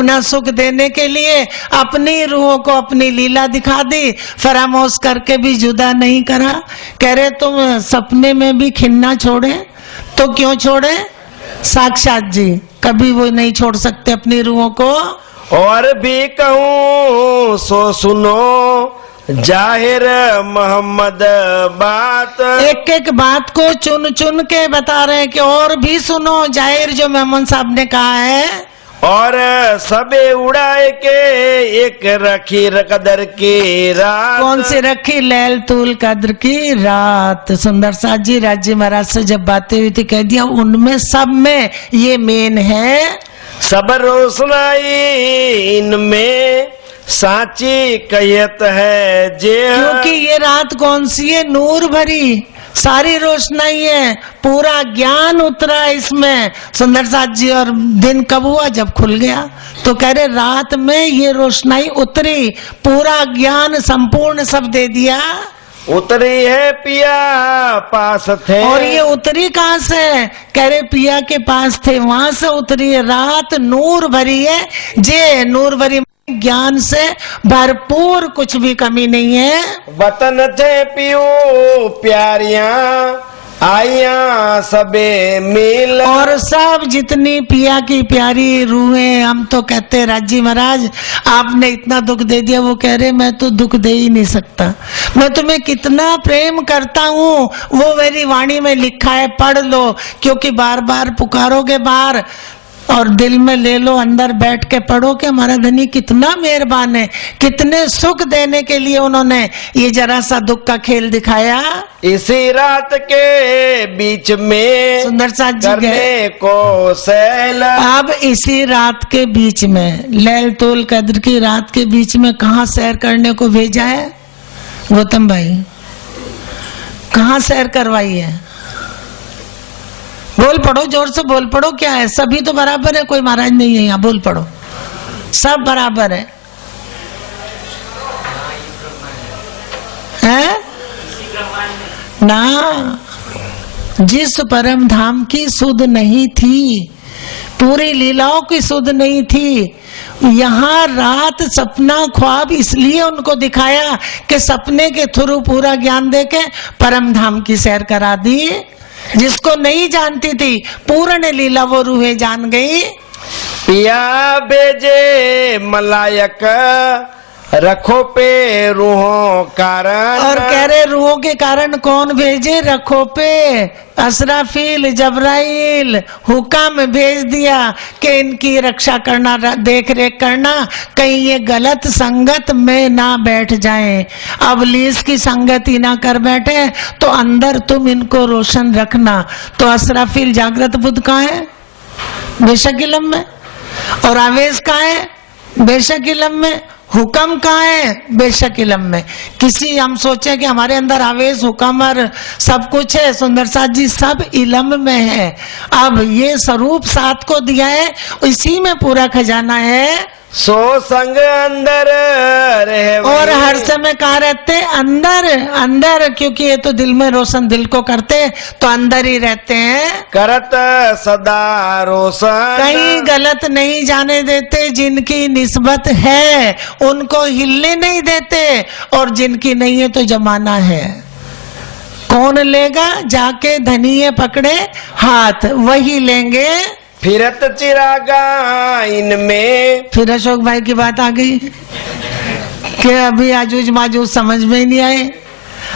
अपना सुख देने के लिए अपनी रूहों को अपनी लीला दिखा दी, फरामोश करके भी जुदा नहीं करा। कह रहे तुम सपने में भी खिन्ना छोड़े तो क्यों छोड़े? साक्षात जी कभी वो नहीं छोड़ सकते अपनी रूहों को। और भी कहूँ सो सुनो जाहिर मोहम्मद बात, एक एक बात को चुन चुन के बता रहे हैं कि और भी सुनो जाहिर जो मेमन साहब ने कहा है। और सबे उड़ाए के एक रखी कदर की रात। कौन सी रखी? लैलतुल कद्र की रात। सुंदर साथ जी राज्य महाराज से जब बातें हुई थी कह दिया उनमें सब में ये मेन है। सब रोशनाई इनमें साची कहत है जे, क्योंकि ये रात कौन सी है? नूर भरी सारी रोशनाई है, पूरा ज्ञान उतरा इसमें। सुंदर साथ जी और दिन कब हुआ? जब खुल गया। तो कह रहे रात में ये रोशनाई उतरी, पूरा ज्ञान संपूर्ण सब दे दिया। उतरी है पिया पास थे। और ये उतरी कहाँ से? कह रहे पिया के पास थे, वहां से उतरी है। रात नूर भरी है, जे नूर भरी ज्ञान से भरपूर, कुछ भी कमी नहीं है। वतन थे पियो प्यारियां आइया सबे मिल। और सब जितनी पिया की प्यारी रूहें, हम तो कहते राजी महाराज आपने इतना दुख दे दिया। वो कह रहे मैं तो दुख दे ही नहीं सकता, मैं तुम्हें कितना प्रेम करता हूँ वो मेरी वाणी में लिखा है, पढ़ लो। क्योंकि बार बार पुकारोगे बाहर और दिल में ले लो, अंदर बैठ के पढ़ो कि हमारा धनी कितना मेहरबान है, कितने सुख देने के लिए उन्होंने ये जरा सा दुख का खेल दिखाया। इसी रात के बीच में सुंदर साथ जी करने को सैल। अब इसी रात के बीच में, लैलतुल कद्र की रात के बीच में कहाँ सैर करने को भेजा है गौतम भाई? कहाँ सैर करवाई है? बोल पढ़ो, जोर से बोल पढ़ो। क्या है? सभी तो बराबर है, कोई महाराज नहीं है यहाँ। बोल पढ़ो, सब बराबर है। हैं? ना, जिस परम धाम की सुध नहीं थी, पूरी लीलाओं की सुध नहीं थी, यहाँ रात सपना ख्वाब इसलिए उनको दिखाया कि सपने के थ्रू पूरा ज्ञान देके परम धाम की सैर करा दी। जिसको नहीं जानती थी पूर्ण लीला वो रूहें जान गई। पिया भेजे मलायक रखो पे रूहों कारण। और कह रहे रूहों के कारण कौन भेजे? रखो पे असराफील जबराइल हुक्म भेज दिया कि इनकी रक्षा करना, देख रेख करना, कहीं ये गलत संगत में ना बैठ जाएं, अबलीस की संगति ना कर बैठे। तो अंदर तुम इनको रोशन रखना। तो असराफील जागृत बुद्ध कहाँ है? बेशक इलम में। और आवेश कहाँ है? बेशक इलम में। हुक्म कहाँ है? बेशक इलम में। किसी हम सोचे कि हमारे अंदर आवेश हुक्म और सब कुछ है, सुंदर साथ जी सब इलम में है। अब ये स्वरूप साथ को दिया है, इसी में पूरा खजाना है। सो संग अंदर रहे। और हर समय कहाँ रहते? अंदर। अंदर, क्योंकि ये तो दिल में रोशन दिल को करते, तो अंदर ही रहते हैं। करत सदा रोशन। कहीं गलत नहीं जाने देते। जिनकी निस्बत है उनको हिलने नहीं देते, और जिनकी नहीं है तो जमाना है। कौन लेगा? जाके धनिये पकड़े हाथ वही लेंगे। फिरत चिरागा इनमें। फिर अशोक भाई की बात आ गई कि अभी आजूज माजूज समझ में ही नहीं आए।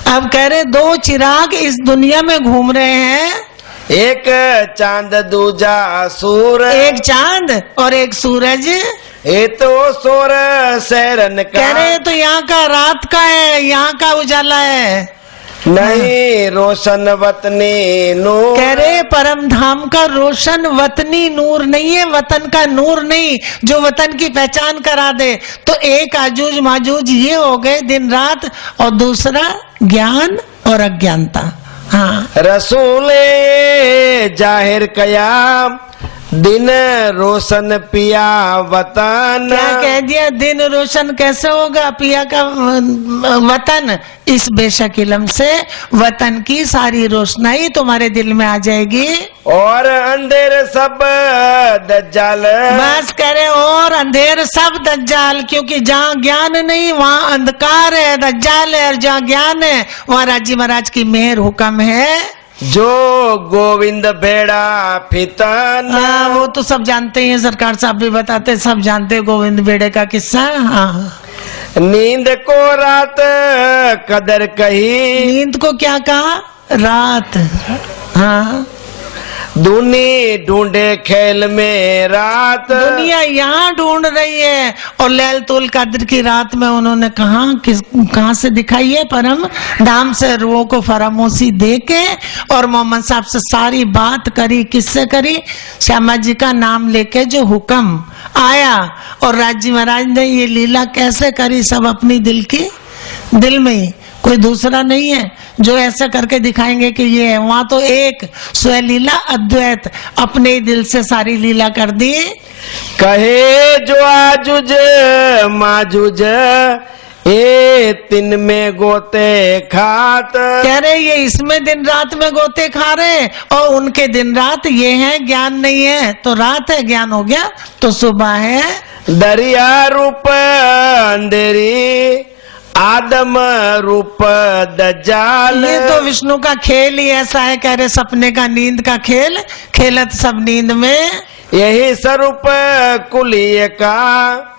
अब कह रहे दो चिराग इस दुनिया में घूम रहे हैं, एक चांद दूजा सूर। एक चांद और एक सूरज। ये तो सोर सैरन का। कह रहे तो यहाँ का रात का है, यहाँ का उजाला है नहीं रोशन वतनी नूर। कह रहे परम धाम का रोशन वतनी नूर नहीं है, वतन का नूर नहीं जो वतन की पहचान करा दे। तो एक आजूज माजूज ये हो गए दिन रात, और दूसरा ज्ञान और अज्ञानता। हाँ, रसूले जाहिर कयाम दिन रोशन पिया वतन। क्या कह दिया? दिन रोशन कैसे होगा? पिया का वतन। इस बेशक इल्म से वतन की सारी रोशनाई तुम्हारे दिल में आ जाएगी। और अंधेर सब दज्जाल। बस करे और अंधेर सब दज्जाल, क्योंकि जहाँ ज्ञान नहीं वहाँ अंधकार है, दज्जाल है, और जहाँ ज्ञान है वहाँ राजी महाराज की मेहर हुक्म है। जो गोविंद बेड़ा फितन। वो तो सब जानते हैं, सरकार साहब भी बताते हैं, सब जानते हैं गोविंद बेड़े का किस्सा। हाँ, नींद को रात कदर कही। नींद को क्या कहा? रात। हाँ, दुनी ढूंढे खेल में रात। दुनिया यहाँ ढूंढ रही है, और लैलतुल कद्र की रात में उन्होंने कहाँ से दिखाई है? परम धाम से रूहों को फरामोशी दे के, और मोहम्मद साहब से सारी बात करी। किससे करी? श्यामा जी का नाम लेके जो हुक्म आया, और राजी महाराज ने ये लीला कैसे करी, सब अपनी दिल में ही, कोई दूसरा नहीं है जो ऐसा करके दिखाएंगे कि ये है। वहां तो एक स्वलीला अद्वैत अपने ही दिल से सारी लीला कर दी। कहे जो आजुज माजुज ए दिन में गोते खात। कह रहे ये इसमें दिन रात में गोते खा रहे, और उनके दिन रात ये है, ज्ञान नहीं है तो रात है, ज्ञान हो गया तो सुबह है। दरिया रूप अंधेरी आदम रूप दज्जाल। ये तो विष्णु का खेल ही ऐसा है। कह रहे सपने का नींद का खेल खेलत सब नींद में। यही स्वरूप कुलिय का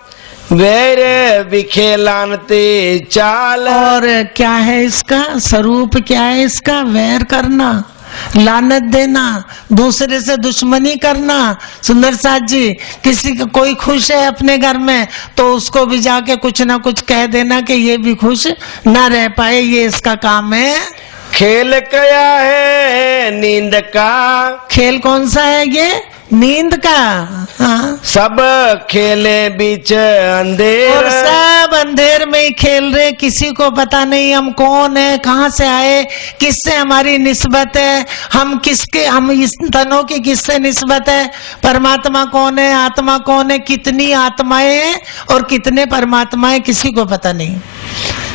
वैर विखेलानते चाल। और क्या है इसका स्वरूप? क्या है इसका? वैर करना, लानत देना, दूसरे से दुश्मनी करना। सुंदर साथ जी, किसी का कोई खुश है अपने घर में तो उसको भी जाके कुछ ना कुछ कह देना कि ये भी खुश ना रह पाए, ये इसका काम है। खेल क्या है नींद का। खेल कौन सा है ये? नींद का। हाँ। सब खेले बीच अंधेर। और सब अंधेर में ही खेल रहे, किसी को पता नहीं हम कौन है, कहाँ से आए, किससे हमारी निस्बत है, हम इस तनों की किससे निस्बत है, परमात्मा कौन है, आत्मा कौन है, कितनी आत्माएं हैं और कितने परमात्माएं, किसी को पता नहीं।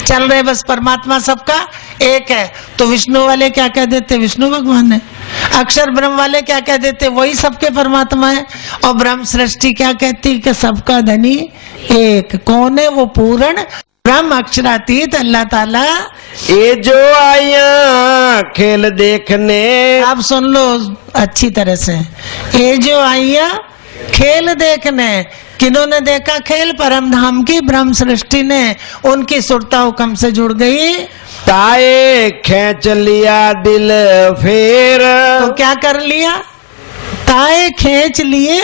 चल रहे बस परमात्मा सबका एक है। तो विष्णु वाले क्या कह देते? विष्णु भगवान है। अक्षर ब्रह्म वाले क्या कह देते? वही सबके परमात्मा है। और ब्रह्म सृष्टि क्या कहती कि सबका धनी एक। कौन है वो? पूर्ण ब्रह्म अक्षरातीत अल्लाह ताला। ये जो आया खेल देखने। आप सुन लो अच्छी तरह से। ये जो आया खेल देखने, किन्होंने देखा खेल? परम धाम की ब्रह्म सृष्टि ने। उनकी सुरता हुक्म से जुड़ गई। ताए खींच लिया दिल फेर। तो क्या कर लिया? ताए खींच लिए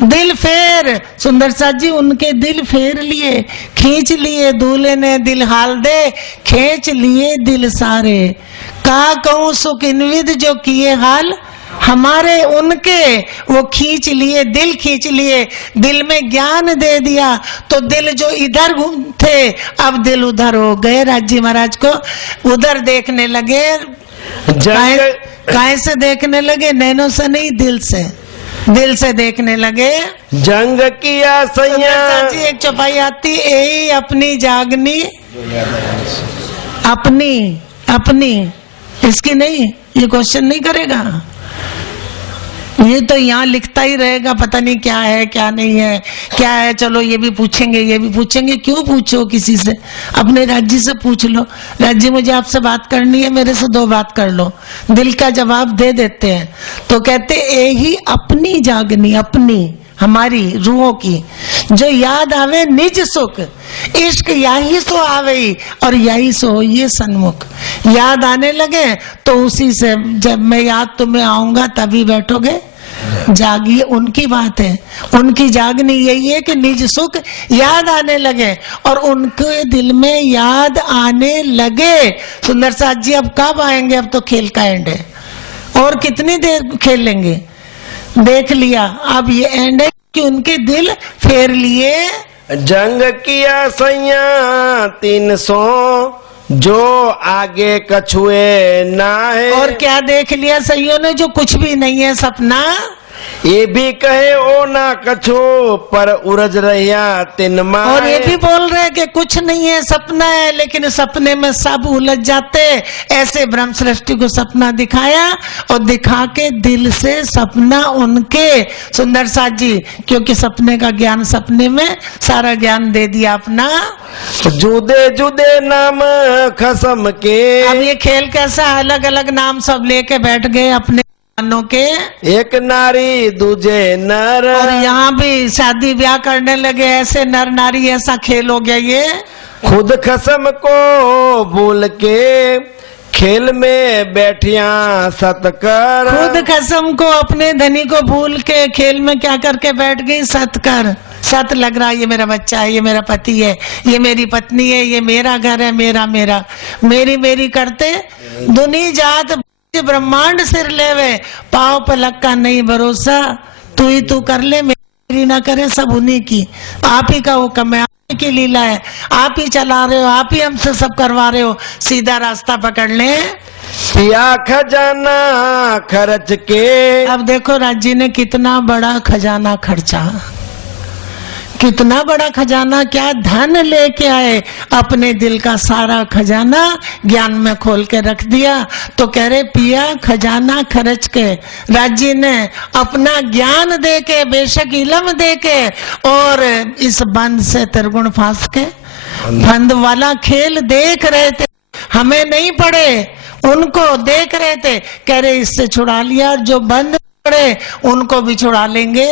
दिल फेर। सुंदर साथ जी, उनके दिल फेर लिए, खींच लिए। दूल्हे ने दिल हाल दे, खींच लिए दिल सारे। कहा कहूँ सुख इनविद जो किए हाल हमारे, उनके वो खींच लिए, दिल खींच लिए, दिल में ज्ञान दे दिया। तो दिल जो इधर थे अब दिल उधर हो गए। राजी महाराज को उधर देखने लगे। काय से देखने लगे? नैनों से नहीं, दिल से। दिल से देखने लगे। जंग किया सैया। जी एक चौपाई आती, यही अपनी जागनी, अपनी इसकी नहीं। ये क्वेश्चन नहीं करेगा, ये तो यहाँ लिखता ही रहेगा, पता नहीं क्या है क्या नहीं है, क्या है। चलो ये भी पूछेंगे, ये भी पूछेंगे। क्यों पूछो? किसी से, अपने राज्य से पूछ लो। राज्य मुझे आपसे बात करनी है, मेरे से 2 बात कर लो। दिल का जवाब दे देते हैं। तो कहते यही अपनी जागनी, अपनी हमारी रूहों की, जो याद आवे निज सुख। इश्क यही सो आवे और यही सो ये सन्मुख। याद आने लगे तो उसी से, जब मैं याद तुम्हें आऊंगा तभी बैठोगे, जागिए। उनकी बात है, उनकी जागनी यही है कि निज सुख याद आने लगे, और उनके दिल में याद आने लगे। सुंदर साथ जी अब कब आएंगे? अब तो खेल का एंड है, और कितनी देर खेलेंगे? देख लिया, अब ये एंड है कि उनके दिल फेर लिए। जंग किया सैया 300 जो आगे कछुए ना है। और क्या देख लिया सैयों ने? जो कुछ भी नहीं है, सपना ये भी कहे ओ ना कछो पर उरज रहिया तिन माए। और ये भी बोल रहे हैं कि कुछ नहीं है, सपना है, लेकिन सपने में सब उलझ जाते। ऐसे ब्रह्म सृष्टि को सपना दिखाया और दिखा के दिल से सपना उनके सुंदर साथ जी, क्योंकि सपने का ज्ञान सपने में सारा ज्ञान दे दिया अपना। जुदे जुदे नाम खसम के। अब ये खेल कैसा, अलग अलग नाम सब लेके बैठ गए अपने के, एक नारी दूजे नर। और यहाँ भी शादी ब्याह करने लगे ऐसे नर नारी, ऐसा खेल हो गया ये। खुद खसम को भूल के खेल में बैठिया सतकर। खुद खसम को, अपने धनी को भूल के खेल में क्या करके बैठ गई, सतकर। सत लग रहा है ये मेरा बच्चा है, ये मेरा पति है, ये मेरी पत्नी है, ये मेरा घर है, मेरा मेरा मेरी मेरी करते दुनी जात ब्रह्मांड सिर लेवे, पाव पलक का नहीं भरोसा, तू ही तू कर ले, मेरी ना करे, सब उन्हीं की। आप ही का हुक्म है, आप ही की लीला है, आप ही चला रहे हो, आप ही हमसे सब करवा रहे हो, सीधा रास्ता पकड़ ले। पिया खजाना खर्च के। अब देखो राज जी ने कितना बड़ा खजाना खर्चा, कितना बड़ा खजाना, क्या धन लेके आए, अपने दिल का सारा खजाना ज्ञान में खोल के रख दिया। तो कह रहे पिया खजाना खर्च के, राजी ने अपना ज्ञान दे के, बेशक इलम दे के, और इस बंद से त्रिगुण फांस के बंद वाला खेल देख रहे थे, हमें नहीं पड़े, उनको देख रहे थे। कह रहे इससे छुड़ा लिया, जो बंद पड़े उनको भी छुड़ा लेंगे।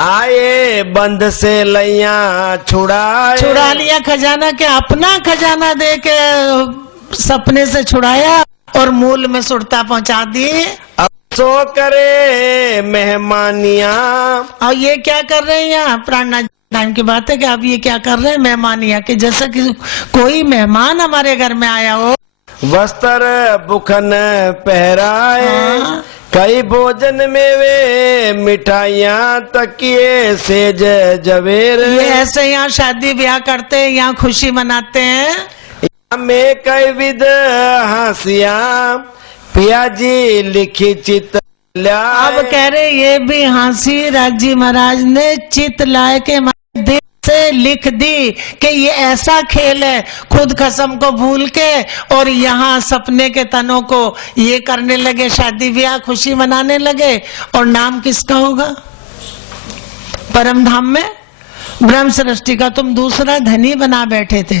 आए बंद से लैया छुड़ा लिया खजाना के, अपना खजाना दे के सपने से छुड़ाया और मूल में सुरता पहुंचा दी। अब सो करे मेहमानिया। और ये क्या कर रहे हैं यहाँ, प्राणनाथ टाइम की बात है कि अब ये क्या कर रहे हैं, मेहमानिया के, जैसे कि कोई मेहमान हमारे घर में आया हो। वस्त्र बुखन पहराए, कई भोजन में वे मिठाइयाँ तकिए सेज जवेर। ये ऐसे यहाँ शादी ब्याह करते हैं, यहाँ खुशी मनाते हैं। यहाँ में कई विध हंसियाँ पिया जी लिखी चित लाए। अब कह रहे ये भी हंसी राजी महाराज ने चित लाए के दिल से लिख दी कि ये ऐसा खेल है, खुद कसम को भूल के, और यहाँ सपने के तनों को ये करने लगे, शादी ब्याह खुशी मनाने लगे। और नाम किसका होगा, परम धाम में ब्रह्म सृष्टि का तुम दूसरा धनी बना बैठे थे,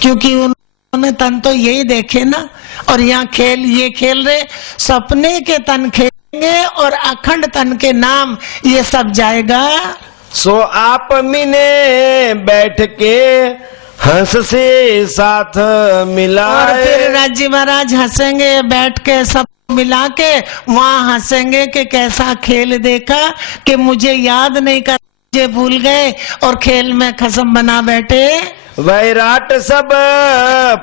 क्योंकि उन्होंने तन तो यही देखे ना। और यहाँ खेल ये खेल रहे, सपने के तन खेलेंगे और अखंड तन के नाम ये सब जाएगा। सो आप मिने बैठ के हंस से साथ मिला। और फिर राजी महाराज हंसेंगे बैठ के, सब मिला के वहाँ हंसेंगे कि कैसा खेल देखा, कि मुझे याद नहीं कर, मुझे भूल गए, और खेल में खसम बना बैठे। वैराट सब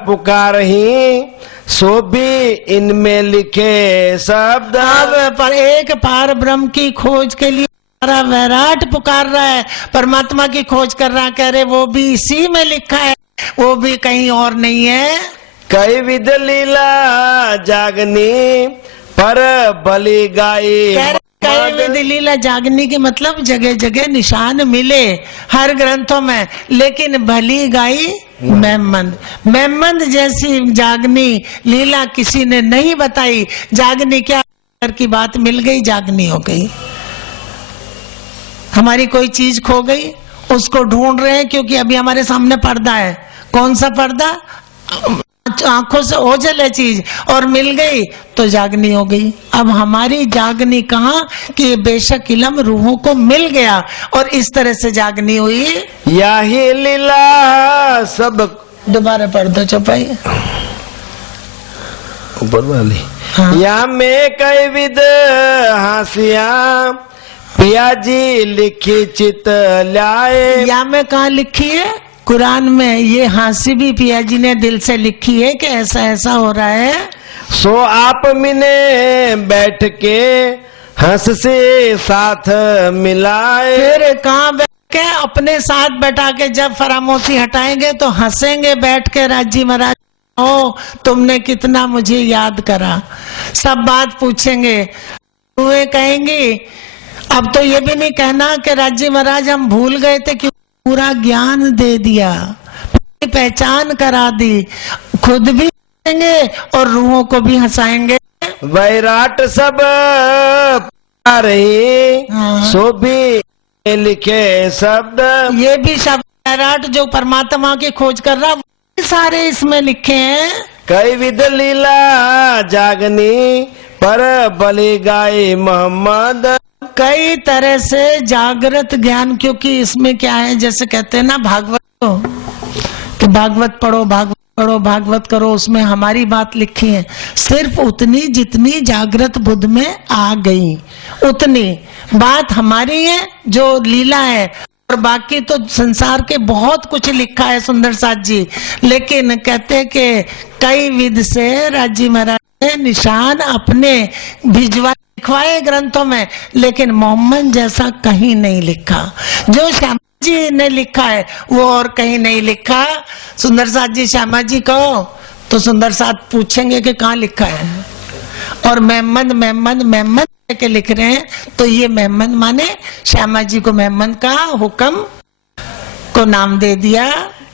पुकार ही, सो भी इनमें लिखे शब्द। अब पर एक पार ब्रह्म की खोज के लिए वैराट पुकार रहा है, परमात्मा की खोज कर रहा है। कह रहे वो भी इसी में लिखा है, वो भी कहीं और नहीं है। कई विध लीला जागनी पर बलि गाई। कई विध लीला जागनी के मतलब जगह जगह निशान मिले हर ग्रंथों में, लेकिन भली गाई मेहमंद, मेहमंद जैसी जागनी लीला किसी ने नहीं बताई। जागनी क्या की बात मिल गई, जागनी हो गई। हमारी कोई चीज खो गई, उसको ढूंढ रहे हैं, क्योंकि अभी हमारे सामने पर्दा है। कौन सा पर्दा, आंखों से ओझल है चीज, और मिल गई तो जागनी हो गई। अब हमारी जागनी कहाँ कि बेशक इलम रूहों को मिल गया, और इस तरह से जागनी हुई। यही लीला सब। दोबारा पढ़ दो चौपाई ऊपर वाली। हाँ। या में कई विध हासिया पिया जी लिखी चित लाए। या में कहाँ लिखी है, कुरान में। ये हंसी भी पिया जी ने दिल से लिखी है कि ऐसा ऐसा हो रहा है। सो आप मिने बैठ के हंस से साथ मिलाए। फिर कहाँ बैठ के अपने साथ बैठा के जब फरामोशी हटाएंगे तो हंसेंगे बैठ के। राजी महाराज ओ तुमने कितना मुझे याद करा, सब बात पूछेंगे। तुम्हें कहेंगी अब तो ये भी नहीं कहना कि राजी महाराज हम भूल गए थे, कि पूरा ज्ञान दे दिया, पहचान करा दी, खुद भी हंसेंगे और रूहों को भी हंसाएंगे। वैराट सब रही हाँ। सो भी लिखे शब्द, ये भी शब्द वैराट जो परमात्मा की खोज कर रहा, वो सारे इसमें लिखे हैं। कई विध लीला जागनी पर बलि गाय मोहम्मद। कई तरह से जागृत ज्ञान, क्योंकि इसमें क्या है, जैसे कहते हैं ना भागवत को, कि भागवत पढ़ो, भागवत पढ़ो, भागवत करो, उसमें हमारी बात लिखी है सिर्फ उतनी जितनी जागृत बुद्ध में आ गई, उतनी बात हमारी है जो लीला है, और बाकी तो संसार के बहुत कुछ लिखा है सुंदर साथ जी। लेकिन कहते हैं कि कई विध से राजी महाराज ने निशान अपने भिजवा लिखवाए ग्रंथों में, लेकिन मोहम्मद जैसा कहीं नहीं लिखा। जो श्यामा जी ने लिखा है वो और कहीं नहीं लिखा। सुंदर साथ जी श्यामा जी कहो तो सुंदर साथ पूछेंगे कि कहाँ लिखा है, और मेहमद मेहमद मेहमद के लिख रहे हैं, तो ये मेहमद माने श्यामा जी को मेहमद का हुक्म को नाम दे दिया।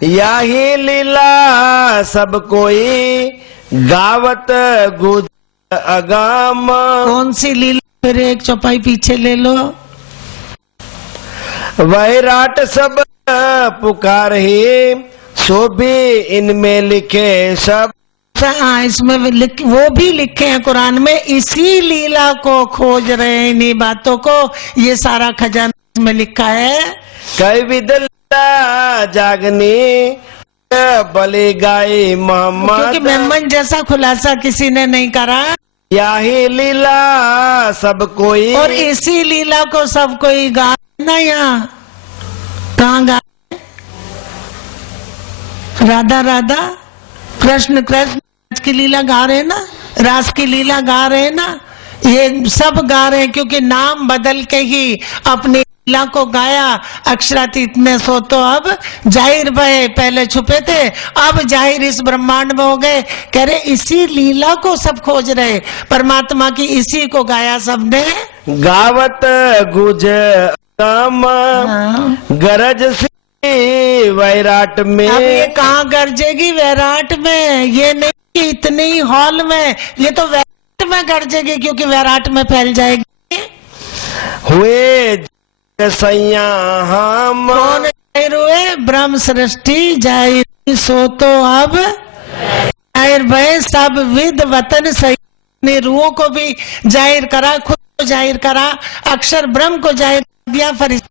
यही लीला सब कोई गावत गुज अगाम। कौन सी लीला, फिर एक चौपाई पीछे ले लो। वैराट सब पुकार ही सो भी इनमें लिखे सब। हाँ, इसमें वो भी लिखे हैं कुरान में, इसी लीला को खोज रहे हैं, इन्हीं बातों को, ये सारा खजाना इसमें लिखा है। कई विध लीला जागनी बलि गाय मोहम्मद। क्योंकि मेमन जैसा खुलासा किसी ने नहीं करा। यही लीला सब कोई, और इसी लीला को सब कोई गा ना, यहाँ कहाँ गा, राधा राधा कृष्ण कृष्ण की लीला गा रहे ना, रास की लीला गा रहे ना, ये सब गा रहे हैं, क्योंकि नाम बदल के ही अपनी लीला को गाया। अक्षरातीत में सो तो अब जाहिर भय, पहले छुपे थे अब जाहिर इस ब्रह्मांड में हो गए। कह रहे इसी लीला को सब खोज रहे, परमात्मा की इसी को गाया सबने। गावत गुज काम गरज से वैराट में। अब ये कहाँ गरजेगी, वैराट में, ये नहीं कि इतने ही हॉल में, ये तो वैराट में गरजेगी, क्योंकि वैराट में फैल जाएगी। हुए सैया हम कौन जाहिर हुए, ब्रह्म सृष्टि जाहिर, सो तो अब जाहिर भय सब विद वतन सही। ने रूहों को भी जाहिर करा, खुद को जाहिर करा, अक्षर ब्रह्म को जाहिर दिया फरिश्ते।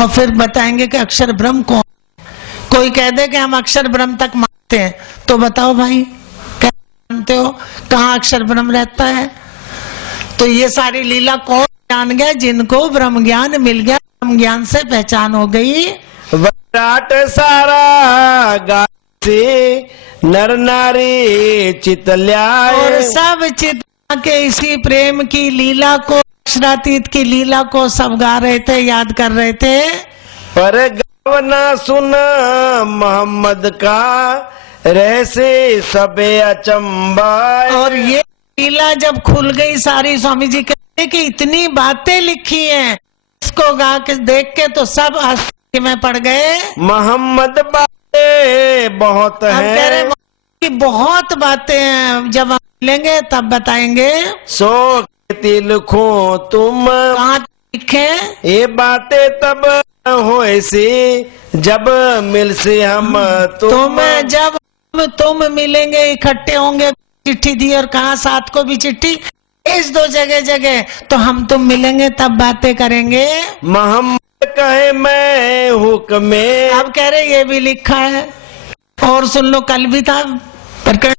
और फिर बताएंगे कि अक्षर ब्रह्म कौन। कोई कह दे कि हम अक्षर ब्रह्म तक मानते हैं, तो बताओ भाई क्या मानते हो, कहाँ अक्षर ब्रह्म रहता है। तो ये सारी लीला कौन जान गया, जिनको ब्रह्म ज्ञान मिल गया, ब्रह्म ज्ञान से पहचान हो गई। वैराट सारा गासी नर नारी चितल्याए। और सब चित के इसी प्रेम की लीला को, अक्षरातीत की लीला को सब गा रहे थे, याद कर रहे थे। पर गावना सुन मोहम्मद का रहसे सबे अचंबा। और ये लीला जब खुल गई सारी, स्वामी जी कहते कि इतनी बातें लिखी हैं, इसको गा के देख के तो सब आश्चर्य में पड़ गए। मोहम्मद बातें बहुत अब कह रहे हैं, कि बहुत बातें हैं, जब हम मिलेंगे तब बताएंगे। सो लिखो तुम कहाँ लिखे, ये बातें तब हो ऐसी जब मिल से हम तुम। जब तुम मिलेंगे, इकट्ठे होंगे, चिट्ठी दी, और कहा साथ को भी चिट्ठी, इस दो जगह जगह, तो हम तुम मिलेंगे तब बातें करेंगे। मोहम्मद कहे मैं हुक्मे। अब कह रहे ये भी लिखा है, और सुन लो कल भी था प्रकरण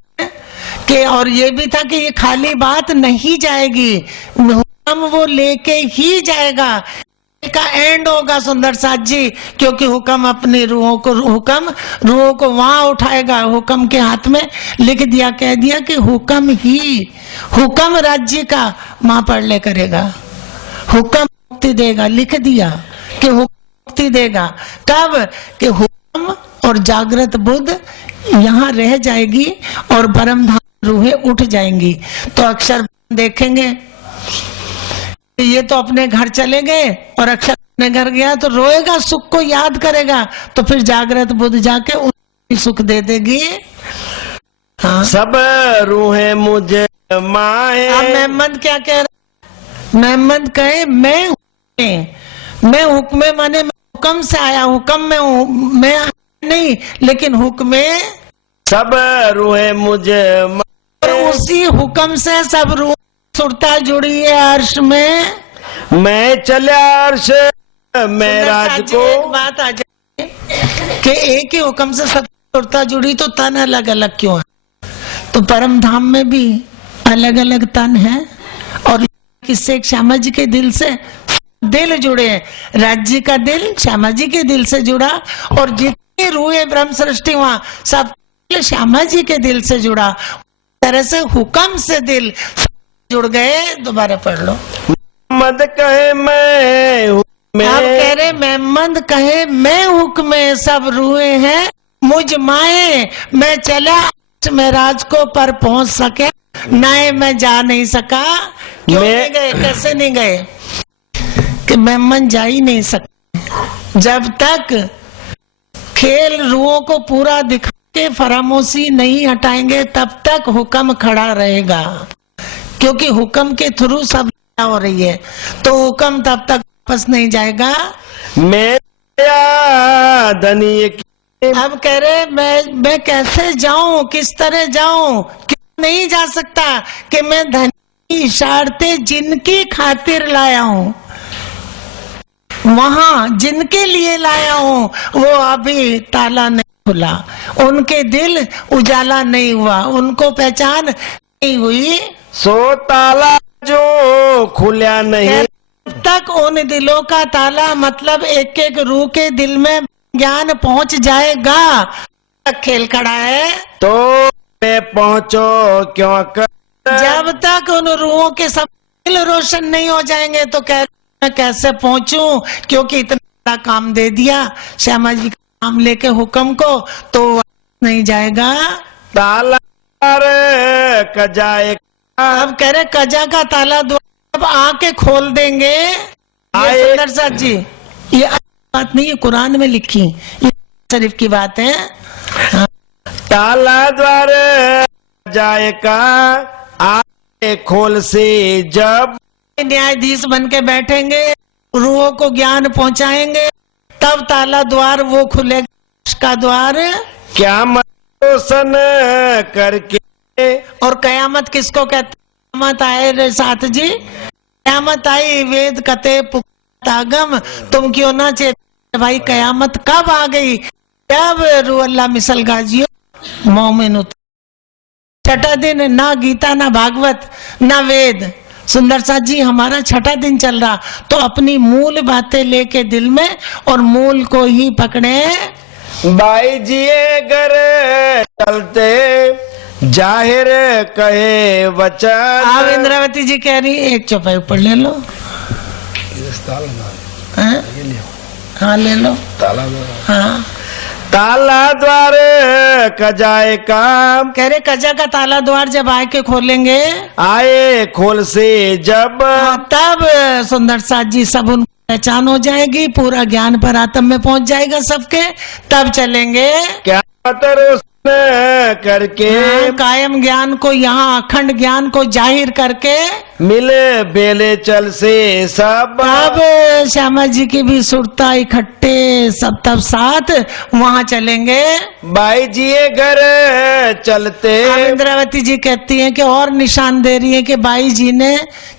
के, और ये भी था कि ये खाली बात नहीं जाएगी, हुक्म वो लेके ही जाएगा, का एंड होगा सुंदर साथ जी। क्योंकि हुक्म अपनी रूहों को वहां उठाएगा, हुक्म के हाथ में लिख दिया, कह दिया कि हुक्म राज्य का मां पढ़ ले करेगा, हुक्म मुक्ति देगा, लिख दिया कि हुक्म मुक्ति देगा। कब कि हुक्म और जागृत बुद्ध यहाँ रह जाएगी और परम धाम रूहें उठ जाएंगी। तो अक्षर देखेंगे ये तो अपने घर चले गए और अक्षय अपने घर गया तो रोएगा, सुख को याद करेगा, तो फिर जागृत बुद्ध जाके उन्हें सुख दे देगी। हाँ। सब रूहें मुझे माए। अब मेहमद क्या कह रहा? मेहमद कहे मैं हुक्मे माने मैं हुक्म से आया, हुक्म में हूँ, मैं नहीं, लेकिन हुक्मे सब रूहें मुझे माए। उसी हुक्म से सब रूह सुरता जुड़ी है अर्श में। मैं चले अर्श में राज को। एक बात आ जाए कि एक ही हुक्म से सब सुरता जुड़ी, तो तन अलग अलग क्यों है? तो परम धाम में भी अलग अलग तन है, और किससे? श्यामा जी के दिल से दिल जुड़े हैं। राज्य का दिल श्यामा जी के दिल से जुड़ा, और जितनी रूहें ब्रह्म सृष्टि वहां सब श्यामा जी के दिल से जुड़ा। तरह से हुक्म से दिल जुड़ गए। दोबारा पढ़ लो। मद कहे मैं आप कह रहे मेहमद कहे मैं हुक्म सब रूहे हैं मुझ माए। मैं चला मैं राज को पर पहुंच सके नाए मैं जा नहीं सका। क्यों नहीं गए? कैसे नहीं गए? कि मेहमद जा ही नहीं सकते जब तक खेल रूहों को पूरा दिखा के फरामोशी नहीं हटाएंगे, तब तक हुक्म खड़ा रहेगा। क्योंकि हुक्म के थ्रू सब हो रही है, तो हुक्म तब तक वापस नहीं जाएगा। मैं धनी। अब कह रहे मैं कैसे जाऊं, किस तरह जाऊं? क्यों नहीं जा सकता? कि मैं धनी इशारते जिनकी खातिर लाया हूं, वहां जिनके लिए लाया हूं, वो अभी ताला नहीं खुला, उनके दिल उजाला नहीं हुआ, उनको पहचान नहीं हुई। सो ताला जो खुला नहीं। तक उन दिलों का ताला, मतलब एक एक रूह के दिल में ज्ञान पहुंच जाएगा, तक खेल खड़ा है। तो मैं पहुंचो क्यों कर? जब तक उन रूहों के सब दिल रोशन नहीं हो जाएंगे, तो मैं कैसे पहुंचूं? क्योंकि इतना बड़ा काम दे दिया श्यामा जी का नाम लेके हुक्म को, तो नहीं जाएगा। ताला कजाए। अब कह रहे कजा का ताला द्वार अब आके खोल देंगे। ये सुंदर साथ जी, ये बात नहीं है, कुरान में लिखी, ये शरीफ की बात है। हाँ। ताला द्वार जाएगा आए खोल से जब न्यायाधीश बन के बैठेंगे, रूहों को ज्ञान पहुंचाएंगे, तब ताला द्वार वो खुलेगा का द्वार। क्या रोशन करके। और कयामत किसको कहते? कयामत आए रे साथ जी, कयामत आई वेद कते पुगम, तुम क्यों ना चेत भाई कयामत कब आ गई? जब रूह अल्लाह मिसल गाजियो मोमिन। छठा दिन, ना गीता ना भागवत ना वेद। सुंदर साथ जी हमारा छठा दिन चल रहा, तो अपनी मूल बातें लेके दिल में और मूल को ही पकड़े। भाई जी घर चलते जाहिर कहे वचन। आप इंद्रावती जी कह रही, एक चौपाई ऊपर ले लो। हाँ ले लो। हाँ ताला द्वार कजाए काम। कह रहे कजा का ताला द्वार जब आए के खोलेंगे, आए खोल से जब, तब सुंदर साथ जी सब उनको पहचान हो जाएगी, पूरा ज्ञान पर आत्म में पहुंच जाएगा सबके, तब चलेंगे। क्या रोशन करके कायम ज्ञान को, यहाँ अखंड ज्ञान को जाहिर करके मिले बेले चल से सब। अब श्यामा जी की भी सुरता इकट्ठे सब तब साथ वहाँ चलेंगे। भाई जी घर चलते। इंद्रावती जी कहती हैं कि और निशान दे रही है कि भाई जी ने,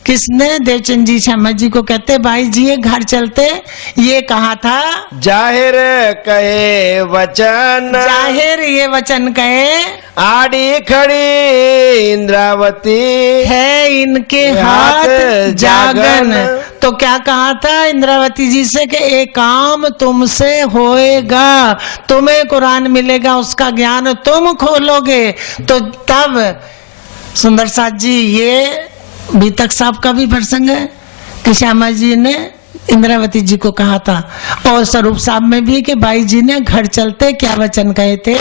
किसने? देवचंद जी श्यामा जी को कहते भाई जी ये घर चलते ये कहा था। जाहिर कहे वचन। जाहिर ये वचन कहे। आड़ी खड़ी इंद्रावती है इनके हाथ जागन। तो क्या कहा था इंद्रावती जी से कि एक काम तुमसे होएगा, तुम्हें कुरान मिलेगा, उसका ज्ञान तुम खोलोगे। तो तब सुंदर साथ जी, ये बीतक साहब का भी प्रसंग है कि श्यामा जी ने इंद्रावती जी को कहा था, और स्वरूप साहब में भी कि भाई जी ने घर चलते क्या वचन कहे थे।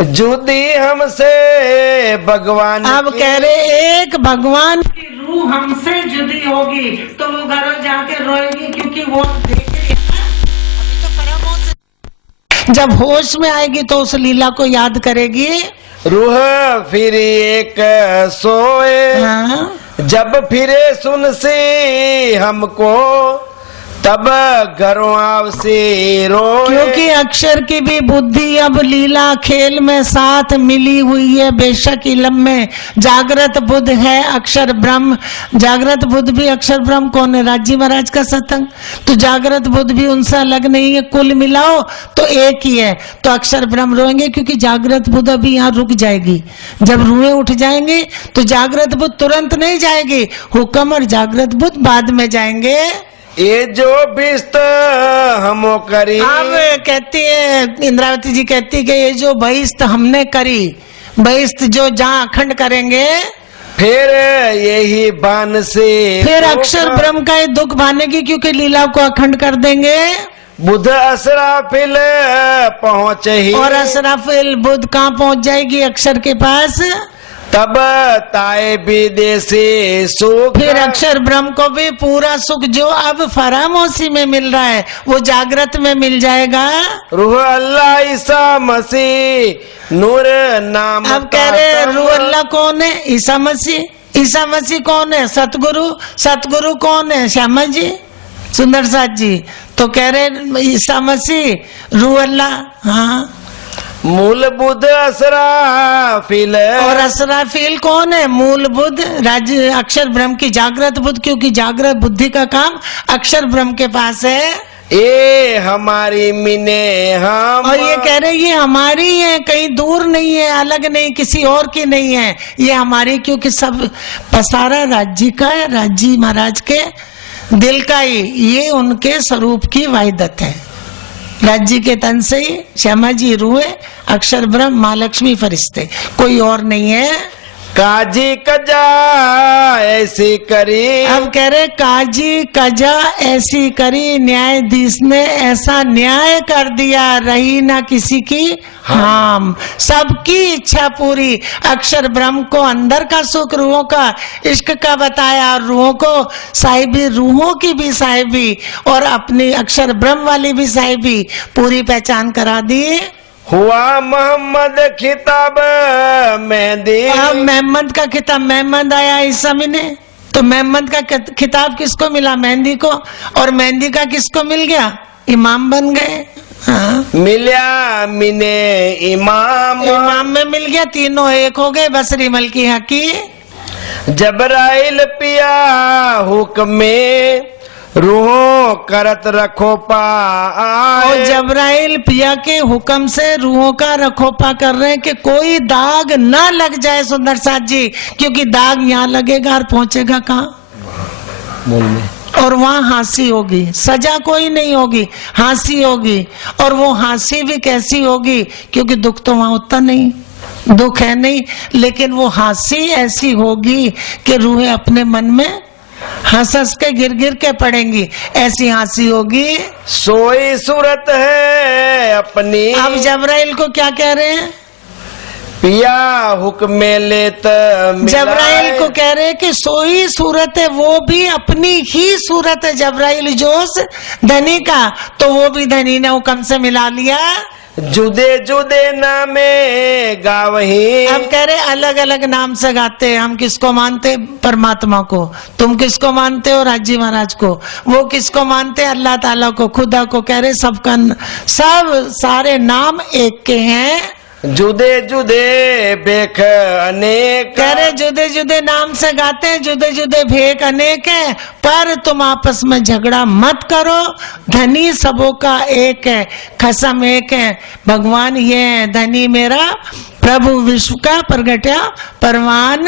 जुदी हमसे भगवान अब की। कह रहे एक भगवान की रूह हमसे जुदी होगी तो वो घरों जाके रोएगी, क्योंकि वो देख रही है ना, अभी तो फरामोश है। जब होश में आएगी तो उस लीला को याद करेगी। रूह फिर एक सोए, हाँ। जब फिरे सुन से हमको, तब घरों आवसे रोए। क्योंकि अक्षर की भी बुद्धि अब लीला खेल में साथ मिली हुई है। बेशक इलम में जागृत बुद्ध है, अक्षर ब्रह्म। जागृत बुद्ध भी अक्षर ब्रह्म कौन है? राजी महाराज का सत्संग। तो जागृत बुद्ध भी उनसे अलग नहीं है, कुल मिलाओ तो एक ही है। तो अक्षर ब्रह्म रोएंगे क्योंकि जागृत बुद्ध अभी यहाँ रुक जाएगी। जब रूहें उठ जाएंगे तो जागृत बुद्ध तुरंत नहीं जाएगी, हुक्म और जागृत बुद्ध बाद में जाएंगे। ये जो बिस्त हमो करी। अब कहती है इंद्रावती जी, कहती है कि ये जो बहिस्त हमने करी, बहिस्त जो जहाँ अखंड करेंगे, फिर यही बान से फिर अक्षर ब्रह्म का ये दुख भानेगी, क्योंकि लीला को अखंड कर देंगे। बुध असराफिल पहुँचे ही, और असराफिल बुद्ध कहाँ पहुँच जाएगी? अक्षर के पास। तब ताए विदेशी सुख। फिर अक्षर ब्रह्म को भी पूरा सुख जो अब फरामोशी में मिल रहा है वो जागृत में मिल जाएगा। रूह अल्लाह ईसा मसीह नूर नाम। अब कह रहे रूह अल्लाह कौन है? ईसा मसीह। ईसा मसीह कौन है? सतगुरु। सतगुरु कौन है? श्यामा जी, सुंदर साथ जी। तो कह रहे ईसा मसीह, रूह अल्लाह। हाँ। मूल बुद्ध असराफिल। और असराफिल कौन है? मूल बुद्ध, राज्य अक्षर ब्रह्म की जागृत बुद्ध, क्योंकि जागृत बुद्धि का काम अक्षर ब्रह्म के पास है। ये हमारी मिने हम। और ये कह रहे ये हमारी है, कहीं दूर नहीं है, अलग नहीं, किसी और की नहीं है, ये हमारी, क्योंकि सब पसारा राज्य का है, राज्य महाराज के दिल का ही, ये उनके स्वरूप की वाहिदत है। राज्य के तन से ही श्यामा जी रूहे, अक्षर ब्रह्म, माँ लक्ष्मी, फरिश्ते, कोई और नहीं है। काजी कजा ऐसी करी। अब कह रहे काजी कजा ऐसी करी, न्यायाधीश ने ऐसा न्याय कर दिया, रही ना किसी की हाम, सबकी इच्छा पूरी। अक्षर ब्रह्म को अंदर का सुख, रूहों का इश्क का बताया, और रूहों को साहिबी, रूहों की भी साहिबी और अपनी अक्षर ब्रह्म वाली भी साहिबी पूरी पहचान करा दी। हुआ मोहम्मद खिताब मेहंदी। अब मोहम्मद का खिताब, मोहम्मद आया इस समय ने, तो मोहम्मद का खिताब किसको मिला? मेहंदी को। और मेहंदी का किसको मिल गया? इमाम बन गए। हाँ। मिल्या मिने इमाम। इमाम में मिल गया, तीनों एक हो गए। बसरी मलकी हकी। जबराइल पिया हुक्म में, रूहों करत रखो पा। और जबराइल पिया के हुक्म से रूहों का रखोपा कर रहे हैं कि कोई दाग ना लग जाए सुंदर साथ जी, क्योंकि दाग यहाँ लगेगा और पहुंचेगा कहाँ? मूल में। और वहाँ हंसी होगी, सजा कोई नहीं होगी, हंसी होगी। और वो हंसी भी कैसी होगी? क्योंकि दुख तो वहाँ उतना नहीं, दुख है नहीं, लेकिन वो हंसी ऐसी होगी कि रूहें अपने मन में हंस हंस के गिर गिर के पड़ेंगी, ऐसी हंसी होगी। सोई सूरत है अपनी। अब जबराइल को क्या कह रहे हैं? पिया हुक्म लेत। जबराइल को कह रहे हैं कि सोई सूरत है, वो भी अपनी ही सूरत है। जबराइल जोश धनी का, तो वो भी धनी ने हुक्म से मिला लिया। जुदे जुदे नामे गावही। हम कह रहे अलग अलग नाम से गाते हैं। हम किसको मानते? परमात्मा को। तुम किसको मानते हो? राजी महाराज को। वो किसको मानते? अल्लाह ताला को, खुदा को। कह रहे सबका, सब सारे नाम एक के हैं। जुदे जुदे भेख अनेक। कह रहे जुदे जुदे नाम से गाते हैं, जुदे जुदे भेख अनेक है, पर तुम आपस में झगड़ा मत करो। धनी सबों का एक है, खसम एक है। भगवान ये है धनी मेरा, प्रभु विश्व का प्रगट्या परवान।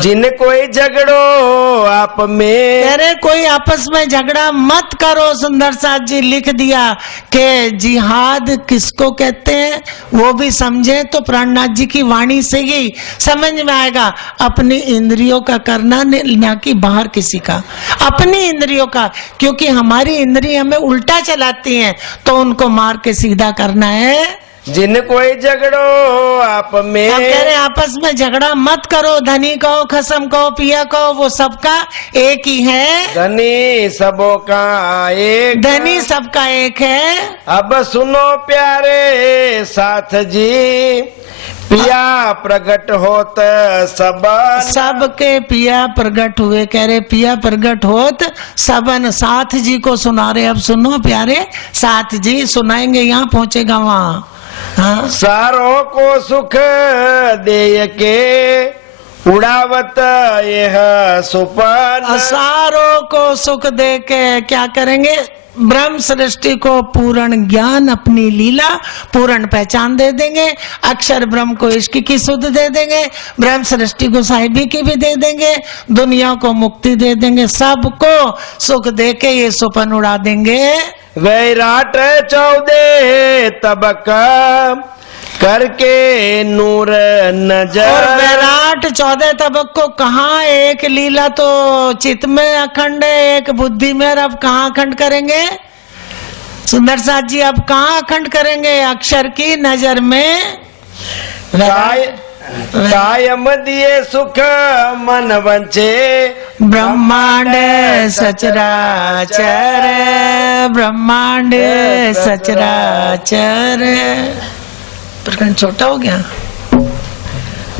जिन कोई झगड़ो आप में। कह रहे कोई आपस में झगड़ा मत करो। सुंदर साथ जी लिख दिया कि जिहाद किसको कहते हैं, वो भी समझे तो प्राणनाथ जी की वाणी से ही समझ में आएगा। अपनी इंद्रियों का करना, ना कि बाहर किसी का, अपनी इंद्रियों का। क्योंकि हमारी इंद्रिय हमें उल्टा चलाती हैं, तो उनको मार के सीधा करना है। जिन कोई झगड़ो आप में। अब कह रहे आपस में झगड़ा मत करो, धनी कहो, खसम कहो, पिया कहो, वो सबका एक ही है। धनी सबों का एक, धनी सबका एक है। अब सुनो प्यारे साथ जी, पिया प्रगट होत सबन। सबके पिया प्रगट हुए। कह रहे पिया प्रगट होत सबन। साथ जी को सुना रहे। अब सुनो प्यारे साथ जी, सुनाएंगे, यहाँ पहुंचेगा वहाँ। हाँ। सारों को सुख दे के उड़ावत यह सुपन। सारों को सुख दे के क्या करेंगे? ब्रह्म सृष्टि को पूर्ण ज्ञान, अपनी लीला पूर्ण पहचान दे देंगे। अक्षर ब्रह्म को इश्क की सुध दे देंगे। ब्रह्म सृष्टि को साहिबी की भी दे देंगे। दुनिया को मुक्ति दे देंगे। सबको सुख दे के ये सुपन उड़ा देंगे। वैराट 14 तबक करके नूर नजर। और विराट 14 तबक को कहाँ? एक लीला तो चित्त में अखंड है, एक बुद्धि में। अब कहाँ अखंड करेंगे सुंदर साथ जी? अब कहाँ अखंड करेंगे? अक्षर की नजर में। कायम दिए सुख मन वंचे, ब्रह्मांड सचराचर, ब्रह्मांड सचराचर। प्रकरण छोटा हो गया।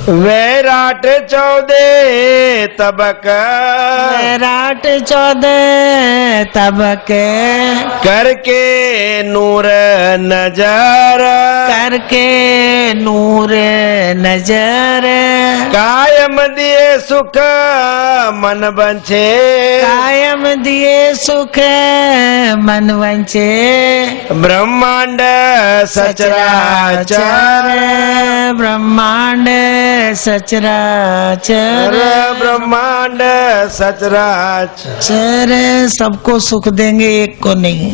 वैराट 14 तबक, वैराट 14 तबक करके नूर नजर, करके नूर नजर। कायम दिए सुख मन बंचे, कायम दिए सुख मन वंचे, ब्रह्मांड सचराचर, ब्रह्मांड सचराचर, ब्रह्मांड सचराचर। सबको सुख देंगे, एक को नहीं।